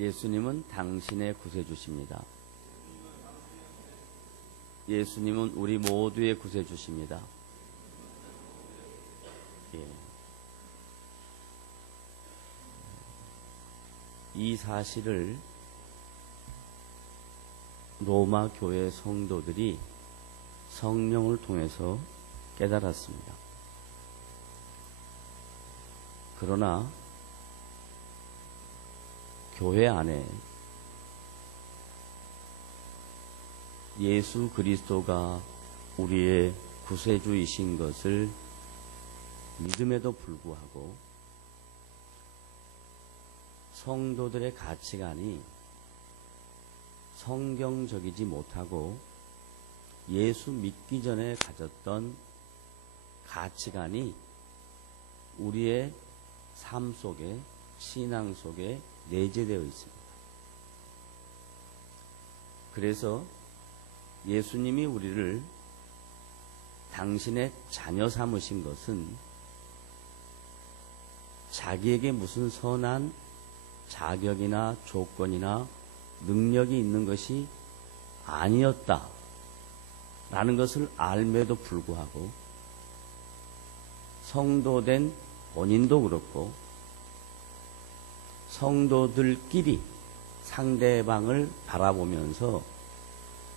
예수님은 당신의 구세주십니다. 예수님은 우리 모두의 구세주십니다. 예. 이 사실을 로마 교회 성도들이 성령을 통해서 깨달았습니다. 그러나 교회 안에 예수 그리스도가 우리의 구세주이신 것을 믿음에도 불구하고 성도들의 가치관이 성경적이지 못하고 예수 믿기 전에 가졌던 가치관이 우리의 삶 속에, 신앙 속에 내재되어 있습니다. 그래서 예수님이 우리를 당신의 자녀 삼으신 것은 자기에게 무슨 선한 자격이나 조건이나 능력이 있는 것이 아니었다 라는 것을 알매도 불구하고 성도된 본인도 그렇고 성도들끼리 상대방을 바라보면서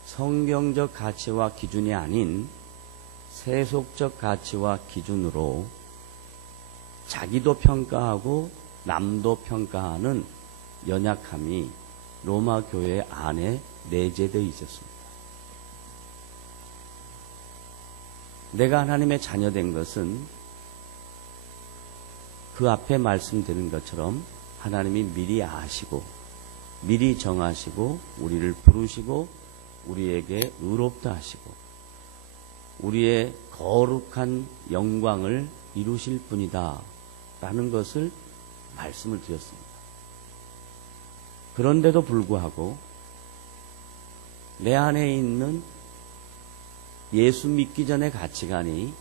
성경적 가치와 기준이 아닌 세속적 가치와 기준으로 자기도 평가하고 남도 평가하는 연약함이 로마 교회 안에 내재되어 있었습니다. 내가 하나님의 자녀된 것은 그 앞에 말씀드린 것처럼 하나님이 미리 아시고 미리 정하시고 우리를 부르시고 우리에게 의롭다 하시고 우리의 거룩한 영광을 이루실 분이다 라는 것을 말씀을 드렸습니다. 그런데도 불구하고 내 안에 있는 예수 믿기 전의 가치관이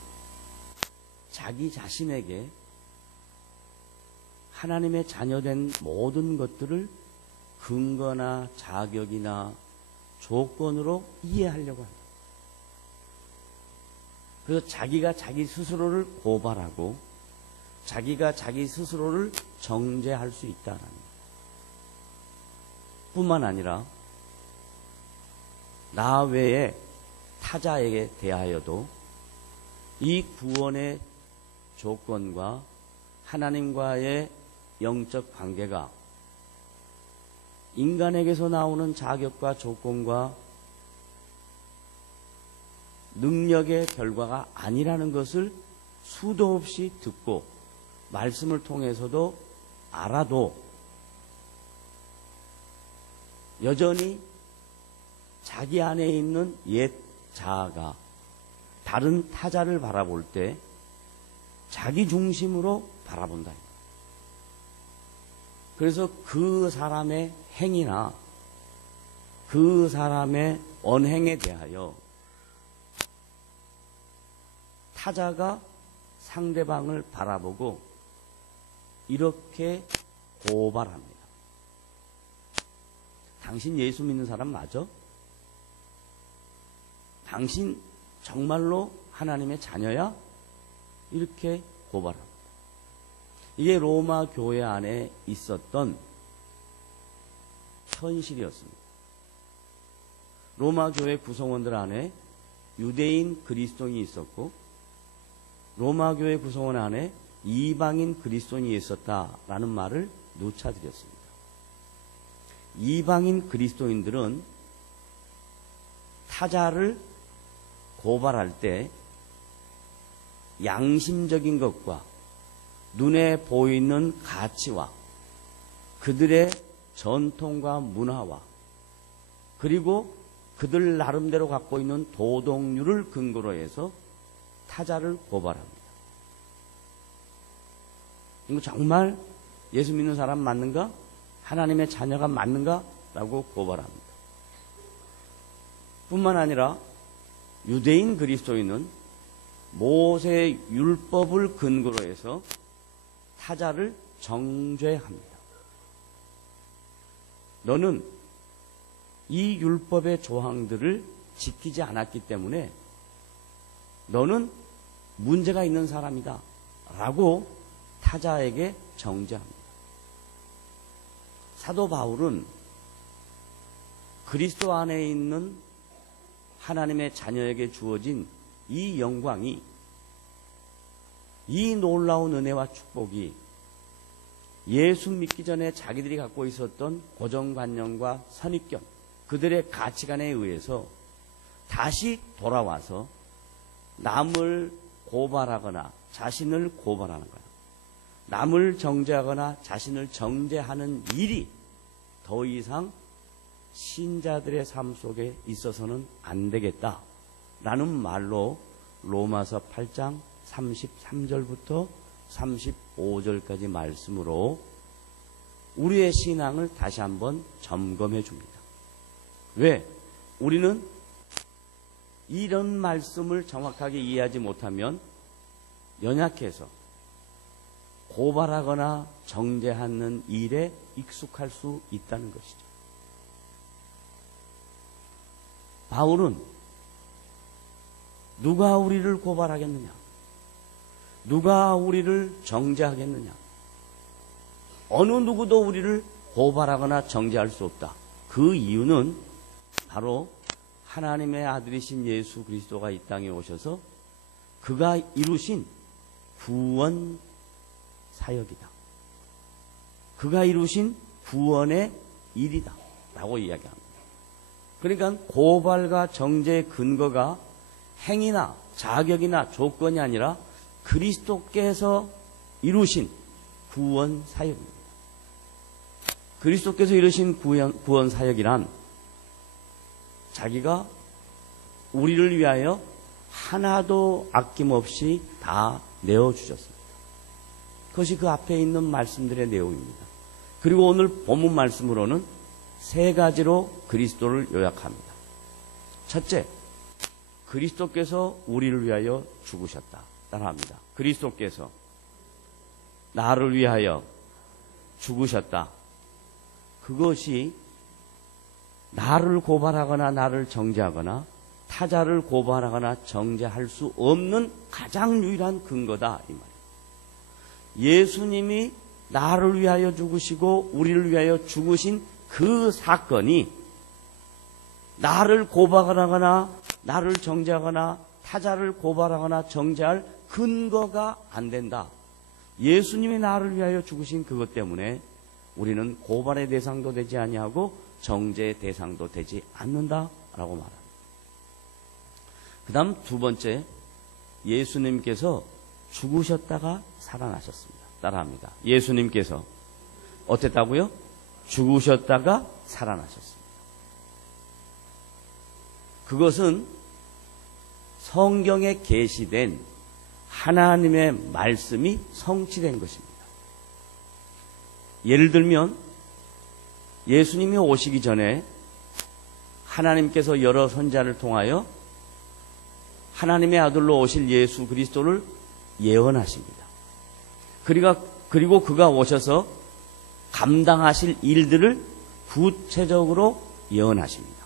자기 자신에게 하나님의 자녀된 모든 것들을 근거나 자격이나 조건으로 이해하려고 한다. 그래서 자기가 자기 스스로를 고발하고 자기가 자기 스스로를 정죄할 수 있다는 뿐만 아니라 나 외에 타자에게 대하여도 이 구원의 조건과 하나님과의 영적 관계가 인간에게서 나오는 자격과 조건과 능력의 결과가 아니라는 것을 수도 없이 듣고 말씀을 통해서도 알아도 여전히 자기 안에 있는 옛 자아가 다른 타자를 바라볼 때 자기 중심으로 바라본다. 그래서 그 사람의 행위나 그 사람의 언행에 대하여 타자가 상대방을 바라보고 이렇게 고발합니다. 당신 예수 믿는 사람 맞아? 당신 정말로 하나님의 자녀야? 이렇게 고발합니다. 이게 로마 교회 안에 있었던 현실이었습니다. 로마 교회 구성원들 안에 유대인 그리스도인이 있었고 로마 교회 구성원 안에 이방인 그리스도인이 있었다라는 말을 누차 드렸습니다. 이방인 그리스도인들은 타자를 고발할 때 양심적인 것과 눈에 보이는 가치와 그들의 전통과 문화와 그리고 그들 나름대로 갖고 있는 도덕률을 근거로 해서 타자를 고발합니다. 이거 정말 예수 믿는 사람 맞는가? 하나님의 자녀가 맞는가? 라고 고발합니다. 뿐만 아니라 유대인 그리스도인은 모세의 율법을 근거로 해서 타자를 정죄합니다. 너는 이 율법의 조항들을 지키지 않았기 때문에 너는 문제가 있는 사람이다 라고 타자에게 정죄합니다. 사도 바울은 그리스도 안에 있는 하나님의 자녀에게 주어진 이 영광이, 이 놀라운 은혜와 축복이 예수 믿기 전에 자기들이 갖고 있었던 고정관념과 선입견, 그들의 가치관에 의해서 다시 돌아와서 남을 고발하거나 자신을 고발하는 거야. 남을 정죄하거나 자신을 정죄하는 일이 더 이상 신자들의 삶 속에 있어서는 안 되겠다라는 말로 로마서 8장 33절부터 35절까지 말씀으로 우리의 신앙을 다시 한번 점검해 줍니다. 왜? 우리는 이런 말씀을 정확하게 이해하지 못하면 연약해서 고발하거나 정죄하는 일에 익숙할 수 있다는 것이죠. 바울은 누가 우리를 고발하겠느냐? 누가 우리를 정죄하겠느냐? 어느 누구도 우리를 고발하거나 정죄할 수 없다. 그 이유는 바로 하나님의 아들이신 예수 그리스도가 이 땅에 오셔서 그가 이루신 구원 사역이다. 그가 이루신 구원의 일이다 라고 이야기합니다. 그러니까 고발과 정죄의 근거가 행위나 자격이나 조건이 아니라 그리스도께서 이루신 구원 사역입니다. 그리스도께서 이루신 구원 사역이란 자기가 우리를 위하여 하나도 아낌없이 다 내어주셨습니다. 그것이 그 앞에 있는 말씀들의 내용입니다. 그리고 오늘 본문 말씀으로는 세 가지로 그리스도를 요약합니다. 첫째, 그리스도께서 우리를 위하여 죽으셨다. 따라합니다. 그리스도께서 나를 위하여 죽으셨다. 그것이 나를 고발하거나 나를 정죄하거나 타자를 고발하거나 정죄할 수 없는 가장 유일한 근거다 이 말이에요. 예수님이 나를 위하여 죽으시고 우리를 위하여 죽으신 그 사건이 나를 고발하거나 나를 정죄하거나 타자를 고발하거나 정죄할 근거가 안 된다. 예수님이 나를 위하여 죽으신 그것 때문에 우리는 고발의 대상도 되지 아니하고 정죄의 대상도 되지 않는다라고 말합니다. 그 다음 두 번째, 예수님께서 죽으셨다가 살아나셨습니다. 따라합니다. 예수님께서 어땠다고요? 죽으셨다가 살아나셨습니다. 그것은 성경에 계시된 하나님의 말씀이 성취된 것입니다. 예를 들면 예수님이 오시기 전에 하나님께서 여러 선지자를 통하여 하나님의 아들로 오실 예수 그리스도를 예언하십니다. 그리고 그가 오셔서 감당하실 일들을 구체적으로 예언하십니다.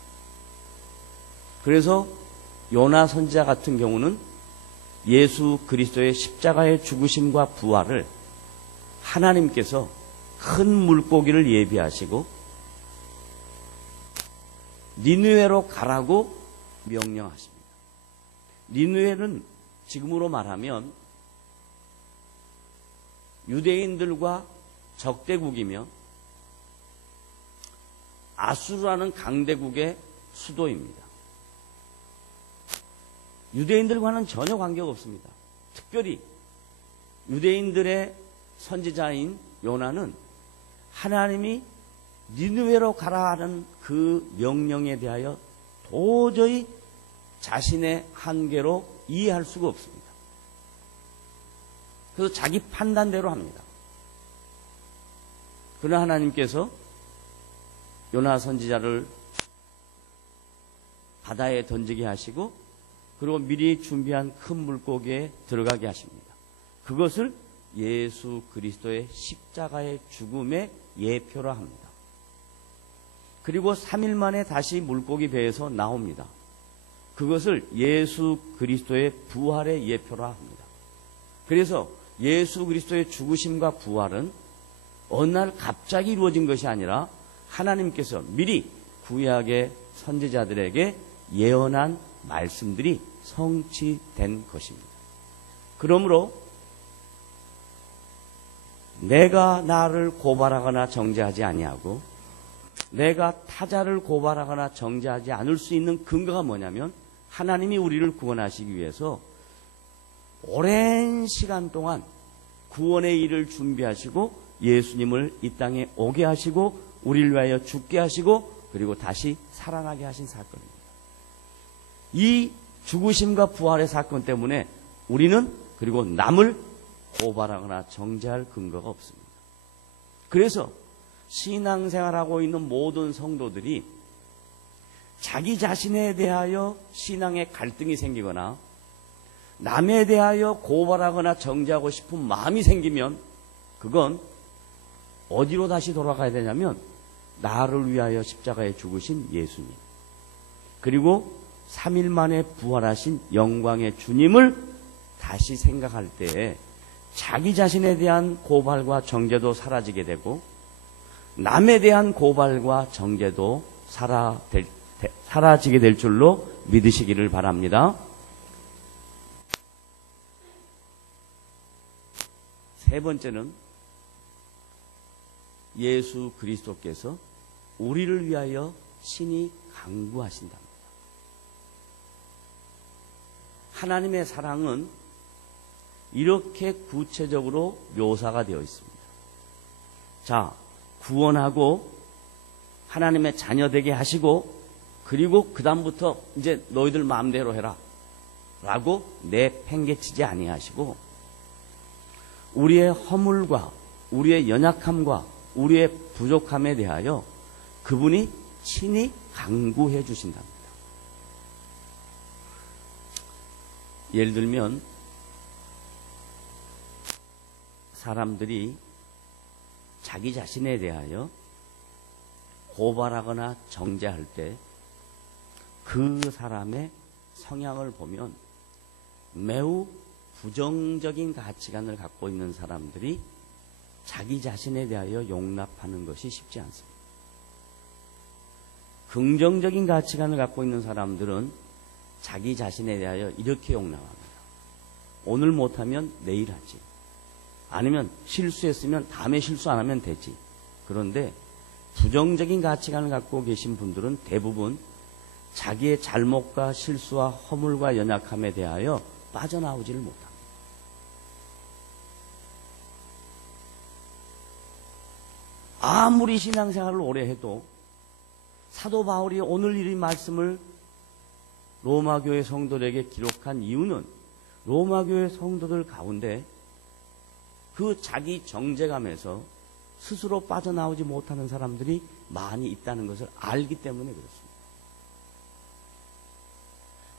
그래서 요나 선지자 같은 경우는 예수 그리스도의 십자가의 죽으심과 부활을 하나님께서 큰 물고기를 예비하시고 니느웨로 가라고 명령하십니다. 니느웨는 지금으로 말하면 유대인들과 적대국이며 아수르라는 강대국의 수도입니다. 유대인들과는 전혀 관계가 없습니다. 특별히 유대인들의 선지자인 요나는 하나님이 니느웨로 가라 하는 그 명령에 대하여 도저히 자신의 한계로 이해할 수가 없습니다. 그래서 자기 판단대로 합니다. 그러나 하나님께서 요나 선지자를 바다에 던지게 하시고 그리고 미리 준비한 큰 물고기에 들어가게 하십니다. 그것을 예수 그리스도의 십자가의 죽음의 예표라 합니다. 그리고 3일 만에 다시 물고기 배에서 나옵니다. 그것을 예수 그리스도의 부활의 예표라 합니다. 그래서 예수 그리스도의 죽으심과 부활은 어느 날 갑자기 이루어진 것이 아니라 하나님께서 미리 구약의 선지자들에게 예언한 말씀들이 성취된 것입니다. 그러므로 내가 나를 고발하거나 정죄하지 아니하고 내가 타자를 고발하거나 정죄하지 않을 수 있는 근거가 뭐냐면 하나님이 우리를 구원하시기 위해서 오랜 시간 동안 구원의 일을 준비하시고 예수님을 이 땅에 오게 하시고 우리를 위하여 죽게 하시고 그리고 다시 살아나게 하신 사건입니다. 이 죽으심과 부활의 사건 때문에 우리는 그리고 남을 고발하거나 정죄할 근거가 없습니다. 그래서 신앙생활하고 있는 모든 성도들이 자기 자신에 대하여 신앙의 갈등이 생기거나 남에 대하여 고발하거나 정죄하고 싶은 마음이 생기면 그건 어디로 다시 돌아가야 되냐면 나를 위하여 십자가에 죽으신 예수님 그리고 3일 만에 부활하신 영광의 주님을 다시 생각할 때에 자기 자신에 대한 고발과 정죄도 사라지게 되고 남에 대한 고발과 정죄도 사라지게 될 줄로 믿으시기를 바랍니다. 세 번째는 예수 그리스도께서 우리를 위하여 친히 간구하신답니다. 하나님의 사랑은 이렇게 구체적으로 묘사가 되어 있습니다. 자, 구원하고 하나님의 자녀 되게 하시고 그리고 그 다음부터 이제 너희들 마음대로 해라 라고 내팽개치지 아니하시고 우리의 허물과 우리의 연약함과 우리의 부족함에 대하여 그분이 친히 간구해 주신답니다. 예를 들면 사람들이 자기 자신에 대하여 고발하거나 정죄할 때 그 사람의 성향을 보면 매우 부정적인 가치관을 갖고 있는 사람들이 자기 자신에 대하여 용납하는 것이 쉽지 않습니다. 긍정적인 가치관을 갖고 있는 사람들은 자기 자신에 대하여 이렇게 용납합니다. 오늘 못하면 내일 하지. 아니면 실수했으면 다음에 실수 안 하면 되지. 그런데 부정적인 가치관을 갖고 계신 분들은 대부분 자기의 잘못과 실수와 허물과 연약함에 대하여 빠져나오지를 못합니다. 아무리 신앙생활을 오래 해도 사도 바울이 오늘 이 말씀을 로마교회 성도들에게 기록한 이유는 로마교회 성도들 가운데 그 자기 정죄감에서 스스로 빠져나오지 못하는 사람들이 많이 있다는 것을 알기 때문에 그렇습니다.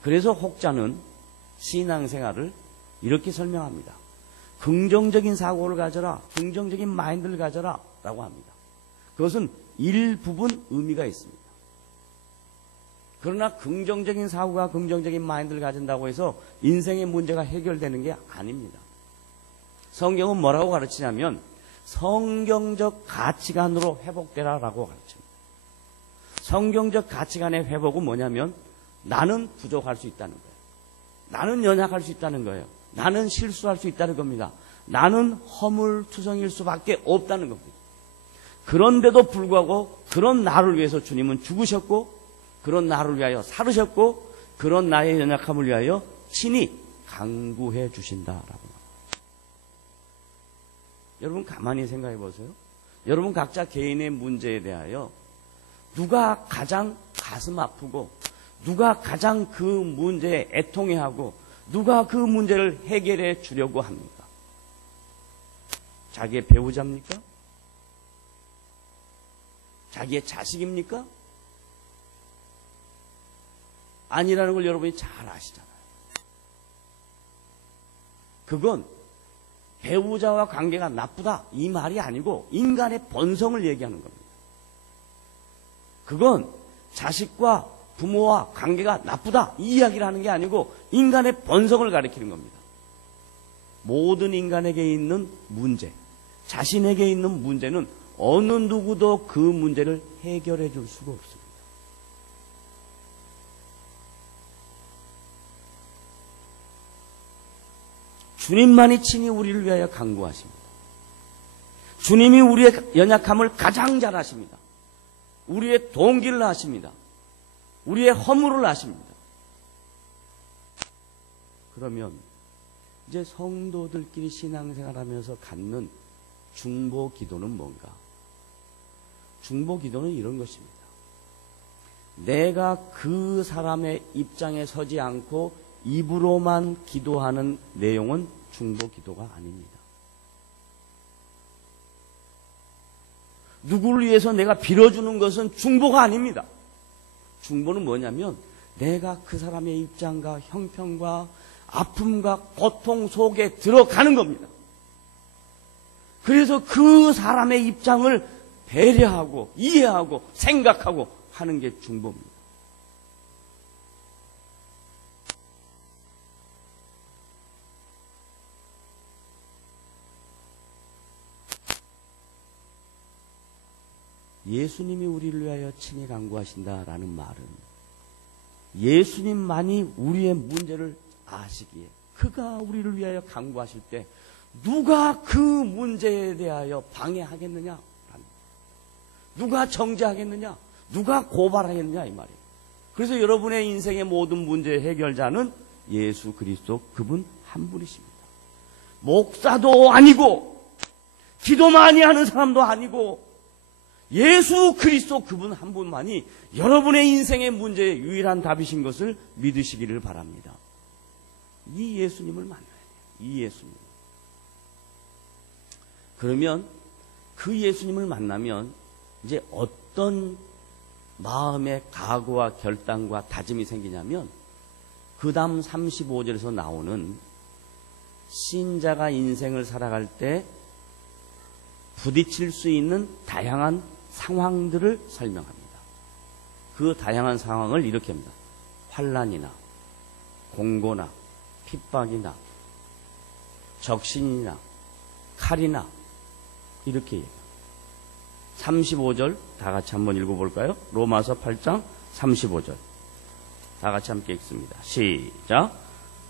그래서 혹자는 신앙생활을 이렇게 설명합니다. 긍정적인 사고를 가져라, 긍정적인 마인드를 가져라 라고 합니다. 그것은 일부분 의미가 있습니다. 그러나 긍정적인 사고가 긍정적인 마인드를 가진다고 해서 인생의 문제가 해결되는 게 아닙니다. 성경은 뭐라고 가르치냐면 성경적 가치관으로 회복되라라고 가르칩니다. 성경적 가치관의 회복은 뭐냐면 나는 부족할 수 있다는 거예요. 나는 연약할 수 있다는 거예요. 나는 실수할 수 있다는 겁니다. 나는 허물투성일 수밖에 없다는 겁니다. 그런데도 불구하고 그런 나를 위해서 주님은 죽으셨고 그런 나를 위하여 살으셨고 그런 나의 연약함을 위하여 친히 간구해 주신다라고 합니다. 여러분 가만히 생각해 보세요. 여러분 각자 개인의 문제에 대하여 누가 가장 가슴 아프고 누가 가장 그 문제에 애통해하고 누가 그 문제를 해결해 주려고 합니까? 자기의 배우자입니까? 자기의 자식입니까? 아니라는 걸 여러분이 잘 아시잖아요. 그건 배우자와 관계가 나쁘다 이 말이 아니고 인간의 본성을 얘기하는 겁니다. 그건 자식과 부모와 관계가 나쁘다 이 이야기를 하는 게 아니고 인간의 본성을 가리키는 겁니다. 모든 인간에게 있는 문제, 자신에게 있는 문제는 어느 누구도 그 문제를 해결해 줄 수가 없습니다. 주님만이 친히 우리를 위하여 간구하십니다. 주님이 우리의 연약함을 가장 잘 아십니다. 우리의 동기를 아십니다. 우리의 허물을 아십니다. 그러면 이제 성도들끼리 신앙생활하면서 갖는 중보 기도는 뭔가? 중보 기도는 이런 것입니다. 내가 그 사람의 입장에 서지 않고 입으로만 기도하는 내용은 중보 기도가 아닙니다. 누구를 위해서 내가 빌어주는 것은 중보가 아닙니다. 중보는 뭐냐면 내가 그 사람의 입장과 형편과 아픔과 고통 속에 들어가는 겁니다. 그래서 그 사람의 입장을 배려하고 이해하고 생각하고 하는 게 중보입니다. 예수님이 우리를 위하여 친히 간구하신다라는 말은 예수님만이 우리의 문제를 아시기에 그가 우리를 위하여 간구하실 때 누가 그 문제에 대하여 방해하겠느냐? 누가 정죄하겠느냐? 누가 고발하겠느냐? 이 말이에요. 그래서 여러분의 인생의 모든 문제의 해결자는 예수 그리스도 그분 한 분이십니다. 목사도 아니고 기도 많이 하는 사람도 아니고 예수 그리스도 그분 한 분만이 여러분의 인생의 문제의 유일한 답이신 것을 믿으시기를 바랍니다. 이 예수님을 만나야 돼요. 이 예수님. 그러면 그 예수님을 만나면 이제 어떤 마음의 각오와 결단과 다짐이 생기냐면 그 다음 35절에서 나오는 신자가 인생을 살아갈 때 부딪힐 수 있는 다양한 상황들을 설명합니다. 그 다양한 상황을 이렇게 합니다. 환난이나 공고나 핍박이나 적신이나 칼이나 이렇게 얘기해요. 35절 다 같이 한번 읽어볼까요? 로마서 8장 35절 다 같이 함께 읽습니다. 시작.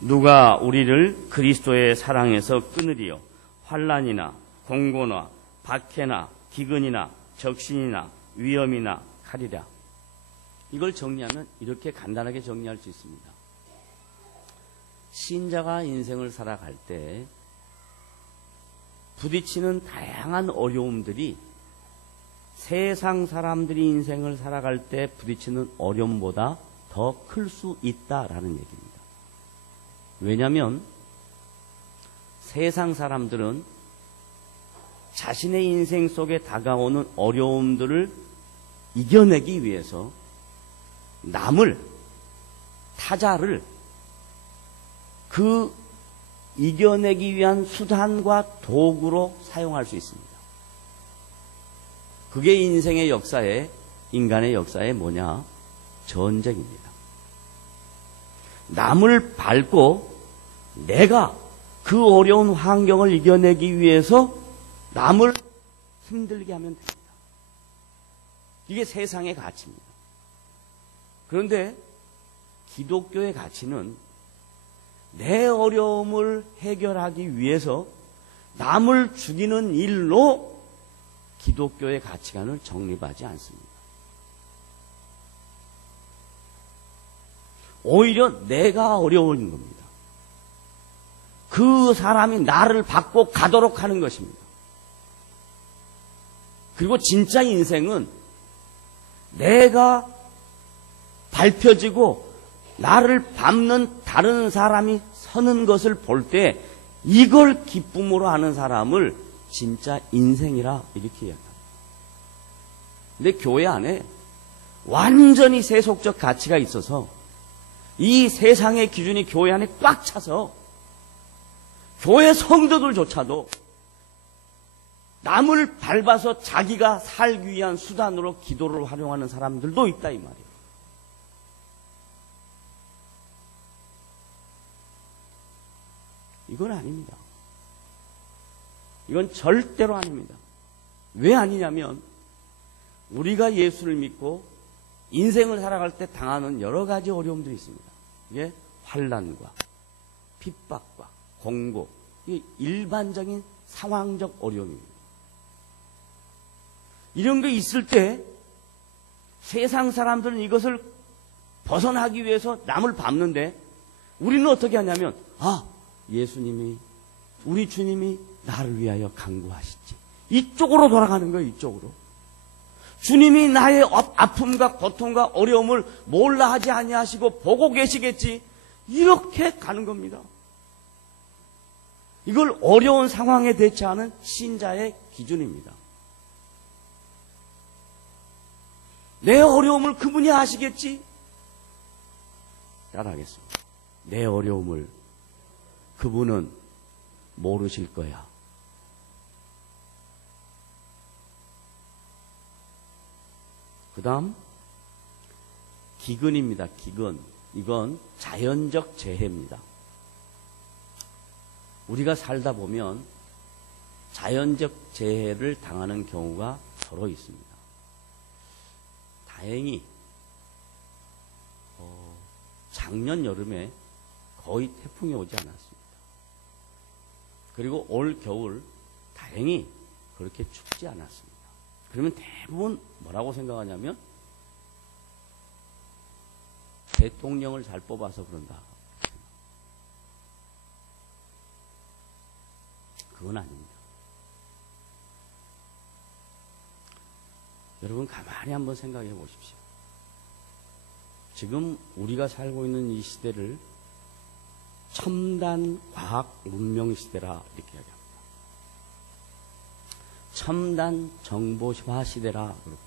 누가 우리를 그리스도의 사랑에서 끊으리요? 환난이나 공고나 박해나 기근이나 적신이나 위험이나 칼이라. 이걸 정리하면 이렇게 간단하게 정리할 수 있습니다. 신자가 인생을 살아갈 때 부딪히는 다양한 어려움들이 세상 사람들이 인생을 살아갈 때 부딪히는 어려움보다 더 클 수 있다라는 얘기입니다. 왜냐하면 세상 사람들은 자신의 인생 속에 다가오는 어려움들을 이겨내기 위해서 남을, 타자를 그 이겨내기 위한 수단과 도구로 사용할 수 있습니다. 그게 인생의 역사에, 인간의 역사에 뭐냐? 전쟁입니다. 남을 밟고 내가 그 어려운 환경을 이겨내기 위해서 남을 힘들게 하면 됩니다. 이게 세상의 가치입니다. 그런데 기독교의 가치는 내 어려움을 해결하기 위해서 남을 죽이는 일로 기독교의 가치관을 정립하지 않습니다. 오히려 내가 어려운 겁니다. 그 사람이 나를 받고 가도록 하는 것입니다. 그리고 진짜 인생은 내가 밟혀지고 나를 밟는 다른 사람이 서는 것을 볼 때 이걸 기쁨으로 하는 사람을 진짜 인생이라 이렇게 이야기합니다. 근데 교회 안에 완전히 세속적 가치가 있어서 이 세상의 기준이 교회 안에 꽉 차서 교회 성도들조차도 남을 밟아서 자기가 살기 위한 수단으로 기도를 활용하는 사람들도 있다 이 말이에요. 이건 아닙니다. 이건 절대로 아닙니다. 왜 아니냐면 우리가 예수를 믿고 인생을 살아갈 때 당하는 여러 가지 어려움들이 있습니다. 이게 환난과 핍박과 공고, 이게 일반적인 상황적 어려움입니다. 이런 게 있을 때 세상 사람들은 이것을 벗어나기 위해서 남을 밟는데 우리는 어떻게 하냐면 예수님이, 우리 주님이 나를 위하여 간구하시지. 이쪽으로 돌아가는 거예요. 이쪽으로. 주님이 나의 아픔과 고통과 어려움을 몰라 하지 아니하시고 보고 계시겠지. 이렇게 가는 겁니다. 이걸 어려운 상황에 대처하는 신자의 기준입니다. 내 어려움을 그분이 아시겠지? 따라하겠습니다. 내 어려움을 그분은 모르실 거야. 그 다음 기근입니다. 기근. 이건 자연적 재해입니다. 우리가 살다 보면 자연적 재해를 당하는 경우가 서로 있습니다. 다행히 작년 여름에 거의 태풍이 오지 않았습니다. 그리고 올 겨울 다행히 그렇게 춥지 않았습니다. 그러면 대부분 뭐라고 생각하냐면 대통령을 잘 뽑아서 그런다. 그건 아닙니다. 여러분 가만히 한번 생각해 보십시오. 지금 우리가 살고 있는 이 시대를 첨단 과학 문명 시대라 이렇게 이야기합니다. 첨단 정보화 시대라 그럽니다.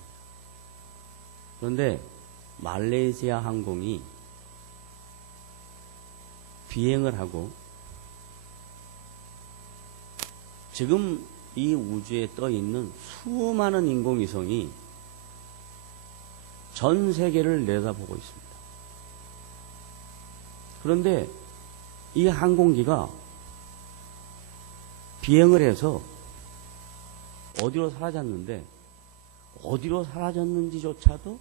그런데 말레이시아 항공이 비행을 하고 지금 이 우주에 떠 있는 수많은 인공위성이 전 세계를 내다보고 있습니다. 그런데 이 항공기가 비행을 해서 어디로 사라졌는데 어디로 사라졌는지조차도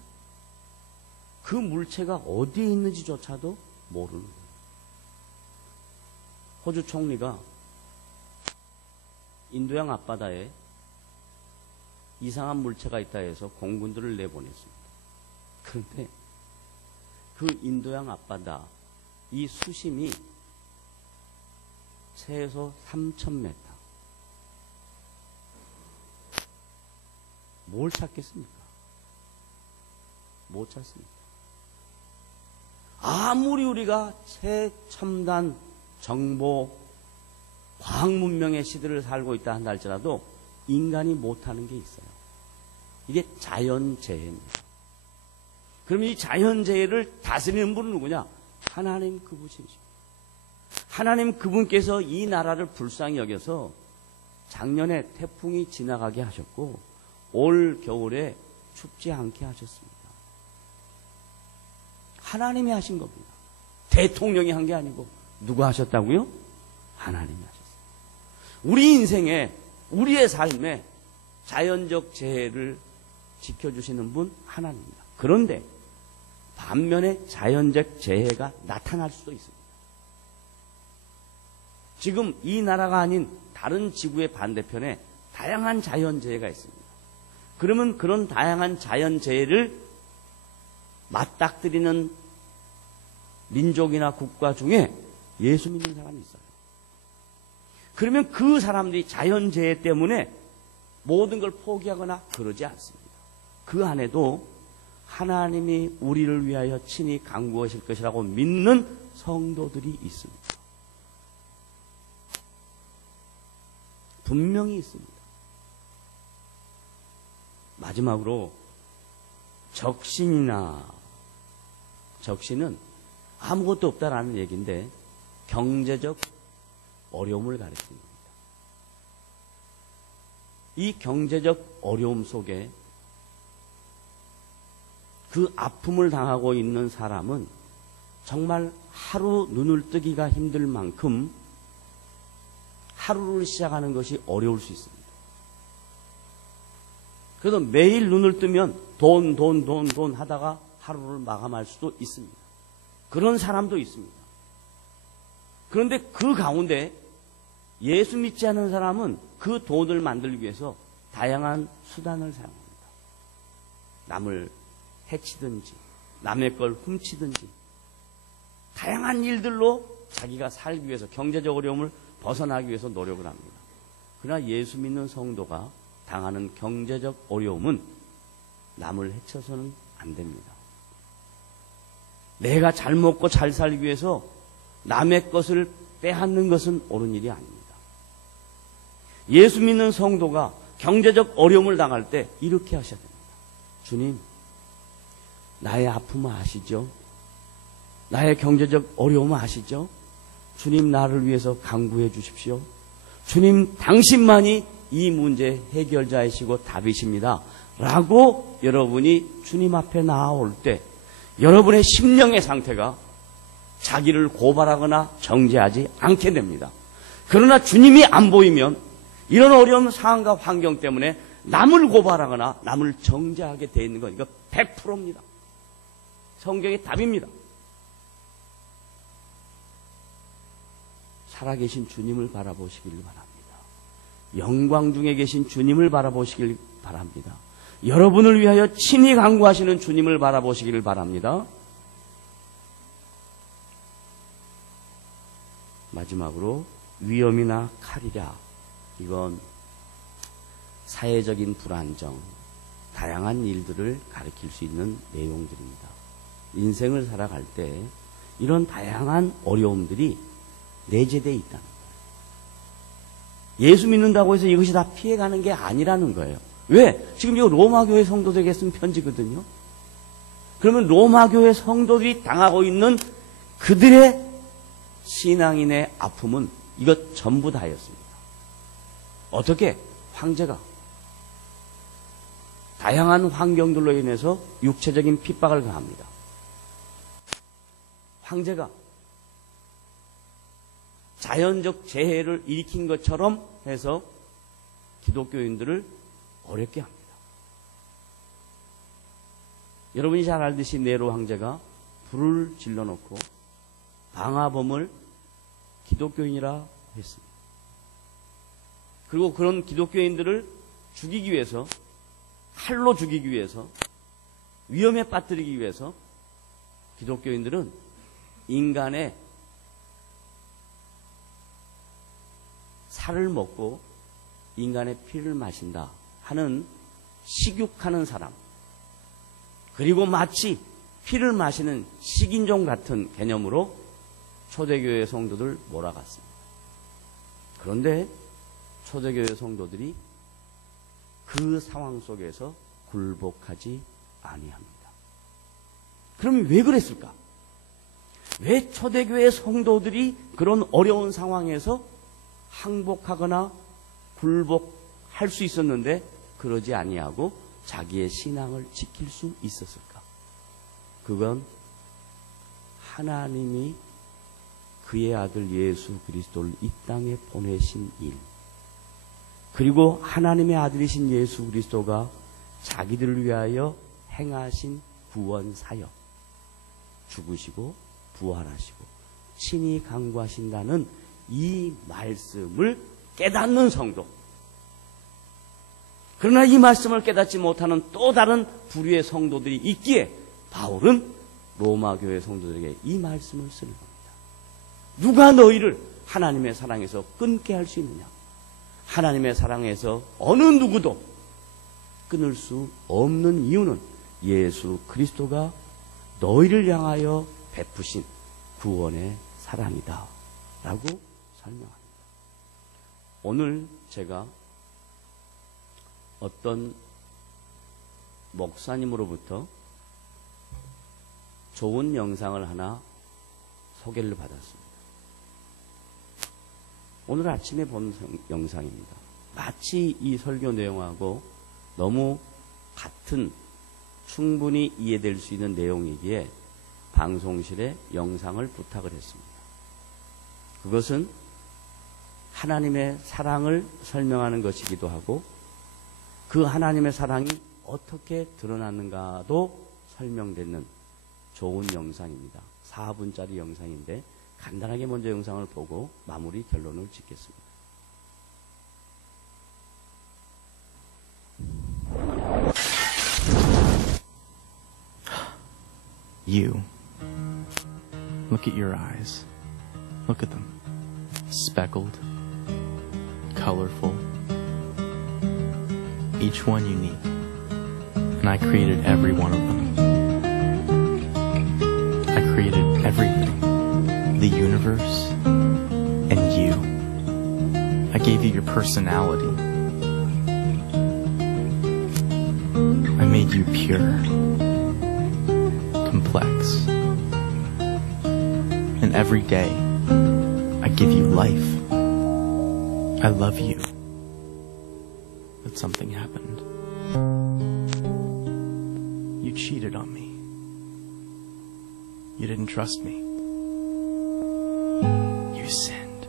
그 물체가 어디에 있는지조차도 모르는 거예요. 호주 총리가 인도양 앞바다에 이상한 물체가 있다 해서 공군들을 내보냈습니다. 그런데 그 인도양 앞바다 이 수심이 최소 3,000m. 뭘 찾겠습니까? 못 찾습니다. 아무리 우리가 최첨단 정보 과학 문명의 시대를 살고 있다 한다 할지라도 인간이 못하는 게 있어요. 이게 자연재해입니다. 그럼 이 자연재해를 다스리는 분은 누구냐? 하나님 그분이죠. 하나님 그분께서 이 나라를 불쌍히 여겨서 작년에 태풍이 지나가게 하셨고 올 겨울에 춥지 않게 하셨습니다. 하나님이 하신 겁니다. 대통령이 한 게 아니고 누가 하셨다고요? 하나님이 하셨어요. 우리 인생에 우리의 삶에 자연적 재해를 지켜주시는 분 하나님입니다. 그런데 반면에 자연적 재해가 나타날 수도 있습니다. 지금 이 나라가 아닌 다른 지구의 반대편에 다양한 자연재해가 있습니다. 그러면 그런 다양한 자연재해를 맞닥뜨리는 민족이나 국가 중에 예수 믿는 사람이 있어요. 그러면 그 사람들이 자연재해 때문에 모든 걸 포기하거나 그러지 않습니다. 그 안에도 하나님이 우리를 위하여 친히 간구하실 것이라고 믿는 성도들이 있습니다. 분명히 있습니다. 마지막으로 적신은 아무것도 없다라는 얘기인데 경제적 어려움을 가리킵니다. 이 경제적 어려움 속에 그 아픔을 당하고 있는 사람은 정말 하루 눈을 뜨기가 힘들 만큼 하루를 시작하는 것이 어려울 수 있습니다. 그래서 매일 눈을 뜨면 돈 하다가 하루를 마감할 수도 있습니다. 그런 사람도 있습니다. 그런데 그 가운데 예수 믿지 않는 사람은 그 돈을 만들기 위해서 다양한 수단을 사용합니다. 남을 해치든지 남의 걸 훔치든지 다양한 일들로 자기가 살기 위해서 경제적 어려움을 벗어나기 위해서 노력을 합니다. 그러나 예수 믿는 성도가 당하는 경제적 어려움은 남을 해쳐서는 안 됩니다. 내가 잘 먹고 잘 살기 위해서 남의 것을 빼앗는 것은 옳은 일이 아닙니다. 예수 믿는 성도가 경제적 어려움을 당할 때 이렇게 하셔야 됩니다. 주님, 나의 아픔을 아시죠? 나의 경제적 어려움을 아시죠? 주님, 나를 위해서 간구해 주십시오. 주님, 당신만이 이 문제 해결자이시고 답이십니다. 라고 여러분이 주님 앞에 나아올 때 여러분의 심령의 상태가 자기를 고발하거나 정죄하지 않게 됩니다. 그러나 주님이 안 보이면 이런 어려운 상황과 환경 때문에 남을 고발하거나 남을 정죄하게 되어 있는 건 이거 100%입니다. 성경의 답입니다. 살아계신 주님을 바라보시길 바랍니다. 영광 중에 계신 주님을 바라보시길 바랍니다. 여러분을 위하여 친히 간구하시는 주님을 바라보시길 바랍니다. 마지막으로 위험이나 칼이라, 이건 사회적인 불안정, 다양한 일들을 가리킬 수 있는 내용들입니다. 인생을 살아갈 때 이런 다양한 어려움들이 내재되어 있다는 거예요. 예수 믿는다고 해서 이것이 다 피해가는 게 아니라는 거예요. 왜? 지금 이거 로마교회 성도들에게 쓴 편지거든요. 그러면 로마교회 성도들이 당하고 있는 그들의 신앙인의 아픔은 이것 전부 다였습니다. 어떻게? 황제가 다양한 환경들로 인해서 육체적인 핍박을 가합니다. 황제가 자연적 재해를 일으킨 것처럼 해서 기독교인들을 어렵게 합니다. 여러분이 잘 알듯이 네로 황제가 불을 질러놓고 방화범을 기독교인이라 했습니다. 그리고 그런 기독교인들을 죽이기 위해서, 칼로 죽이기 위해서, 위험에 빠뜨리기 위해서 기독교인들은 인간의 살을 먹고 인간의 피를 마신다 하는 식육하는 사람, 그리고 마치 피를 마시는 식인종 같은 개념으로 초대교회 성도들 몰아갔습니다. 그런데 초대교회 성도들이 그 상황 속에서 굴복하지 아니합니다. 그럼 왜 그랬을까? 왜 초대교회 성도들이 그런 어려운 상황에서 항복하거나 굴복할 수 있었는데 그러지 아니하고 자기의 신앙을 지킬 수 있었을까? 그건 하나님이 그의 아들 예수 그리스도를 이 땅에 보내신 일, 그리고 하나님의 아들이신 예수 그리스도가 자기들을 위하여 행하신 구원 사역, 죽으시고 부활하시고 친히 간구하신다는 이 말씀을 깨닫는 성도, 그러나 이 말씀을 깨닫지 못하는 또 다른 부류의 성도들이 있기에 바울은 로마교회 성도들에게 이 말씀을 쓰는 겁니다. 누가 너희를 하나님의 사랑에서 끊게 할 수 있느냐? 하나님의 사랑에서 어느 누구도 끊을 수 없는 이유는 예수 그리스도가 너희를 향하여 베푸신 구원의 사랑이다 라고 설명합니다. 오늘 제가 어떤 목사님으로부터 좋은 영상을 하나 소개를 받았습니다. 오늘 아침에 본 영상입니다. 마치 이 설교 내용하고 너무 같은 충분히 이해될 수 있는 내용이기에 방송실에 영상을 부탁을 했습니다. 그것은 하나님의 사랑을 설명하는 것이기도 하고 그 하나님의 사랑이 어떻게 드러났는가도 설명되는 좋은 영상입니다. 4분짜리 영상인데 간단하게 먼저 영상을 보고 마무리 결론을 짓겠습니다. You. Look at your eyes. Look at them. Speckled, colorful, each one unique. And I created every one of them. I created everything. The universe and you. I gave you your personality. I made you pure, complex. And every day, I give you life. I love you. But something happened. You cheated on me. You didn't trust me. You sinned.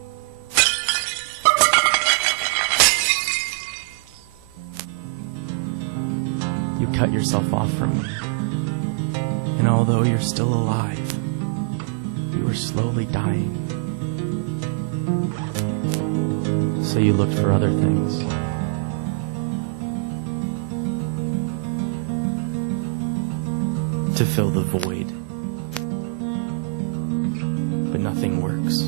You cut yourself off from me. And although you're still alive, you were slowly dying. So you looked for other things. To fill the void. But nothing works.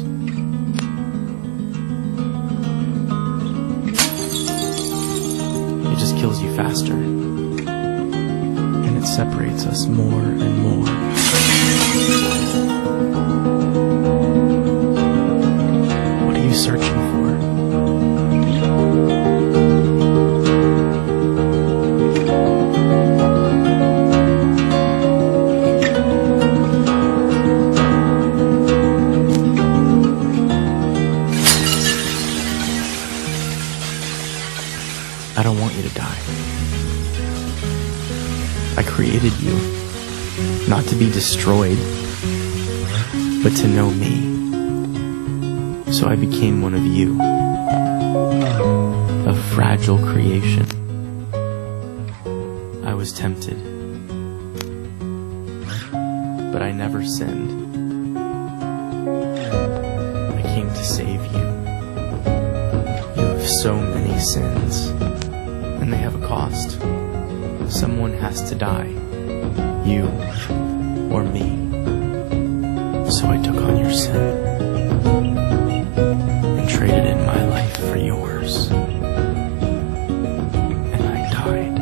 It just kills you faster. And it separates us more and more. What are you searching for? I don't want you to die. I created you not to be destroyed, but to know me. So I became one of you, a fragile creation. I was tempted, but I never sinned. I came to save you. You have so many sins, and they have a cost. Someone has to die, you or me. So I took on your sin and traded in my life for yours. And I died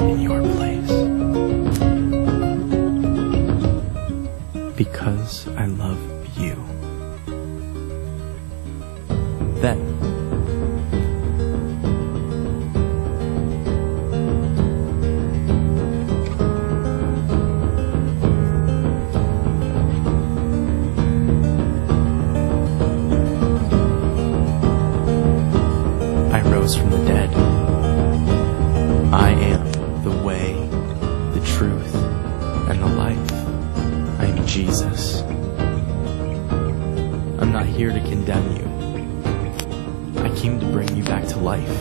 in your place. Because I love you. Then from the dead. I am the way, the truth, and the life. I am Jesus. I'm not here to condemn you. I came to bring you back to life.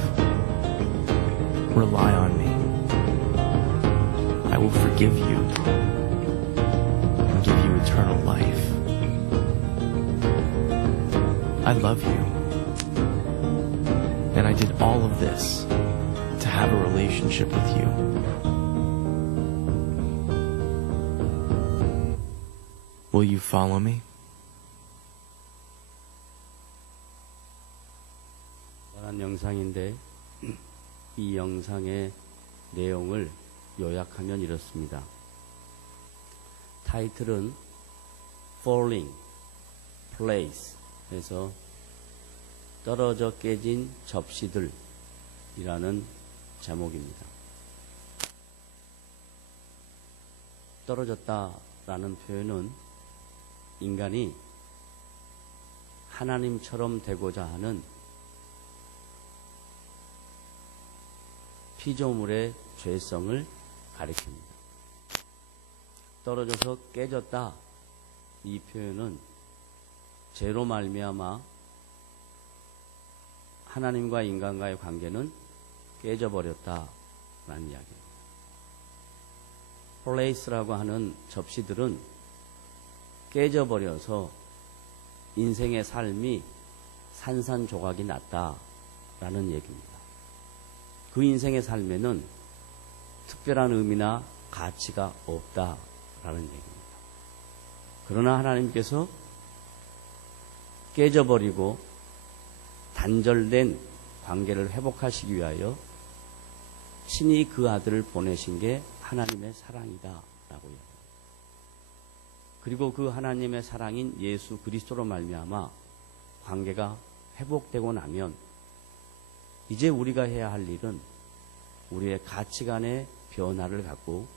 Rely on me. I will forgive you and give you eternal life. I love you. And I did all of this to have a relationship with you. Will you follow me? 한 영상인데 이 영상의 내용을 요약하면 이렇습니다. 타이틀은 Falling Place 에서 떨어져 깨진 접시들이라는 제목입니다. 떨어졌다라는 표현은 인간이 하나님처럼 되고자 하는 피조물의 죄성을 가리킵니다. 떨어져서 깨졌다. 이 표현은 죄로 말미암아 하나님과 인간과의 관계는 깨져버렸다라는 이야기입니다. 플레이스라고 하는 접시들은 깨져버려서 인생의 삶이 산산조각이 났다라는 얘기입니다. 그 인생의 삶에는 특별한 의미나 가치가 없다라는 얘기입니다. 그러나 하나님께서 깨져버리고 단절된 관계를 회복하시기 위하여 친히 그 아들을 보내신 게 하나님의 사랑이다라고 이야기합니다. 그리고 그 하나님의 사랑인 예수 그리스도로 말미암아 관계가 회복되고 나면 이제 우리가 해야 할 일은 우리의 가치관의 변화를 갖고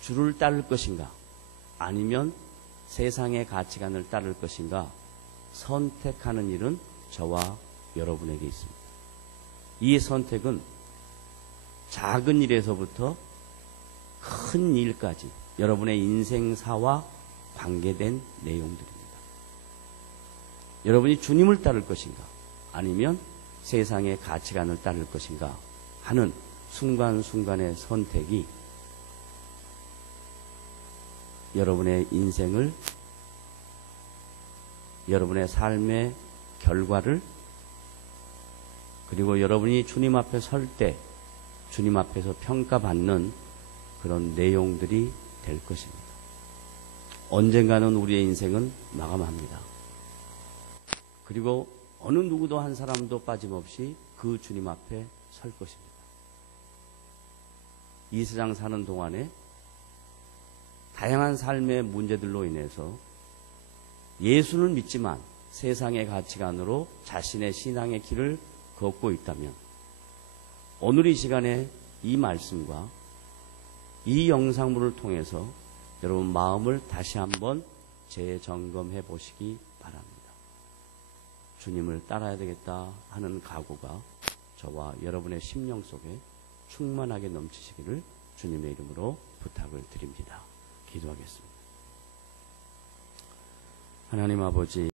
주를 따를 것인가 아니면 세상의 가치관을 따를 것인가 선택하는 일은 저와 여러분에게 있습니다. 이 선택은 작은 일에서부터 큰 일까지 여러분의 인생사와 관계된 내용들입니다. 여러분이 주님을 따를 것인가 아니면 세상의 가치관을 따를 것인가 하는 순간순간의 선택이 여러분의 인생을 여러분의 삶의 결과를 그리고 여러분이 주님 앞에 설 때 주님 앞에서 평가받는 그런 내용들이 될 것입니다. 언젠가는 우리의 인생은 마감합니다. 그리고 어느 누구도 한 사람도 빠짐없이 그 주님 앞에 설 것입니다. 이 세상 사는 동안에 다양한 삶의 문제들로 인해서 예수는 믿지만 세상의 가치관으로 자신의 신앙의 길을 걷고 있다면 오늘 이 시간에 이 말씀과 이 영상물을 통해서 여러분 마음을 다시 한번 재점검해 보시기 바랍니다. 주님을 따라야 되겠다 하는 각오가 저와 여러분의 심령 속에 충만하게 넘치시기를 주님의 이름으로 부탁을 드립니다. 기도하겠습니다. 하나님 아버지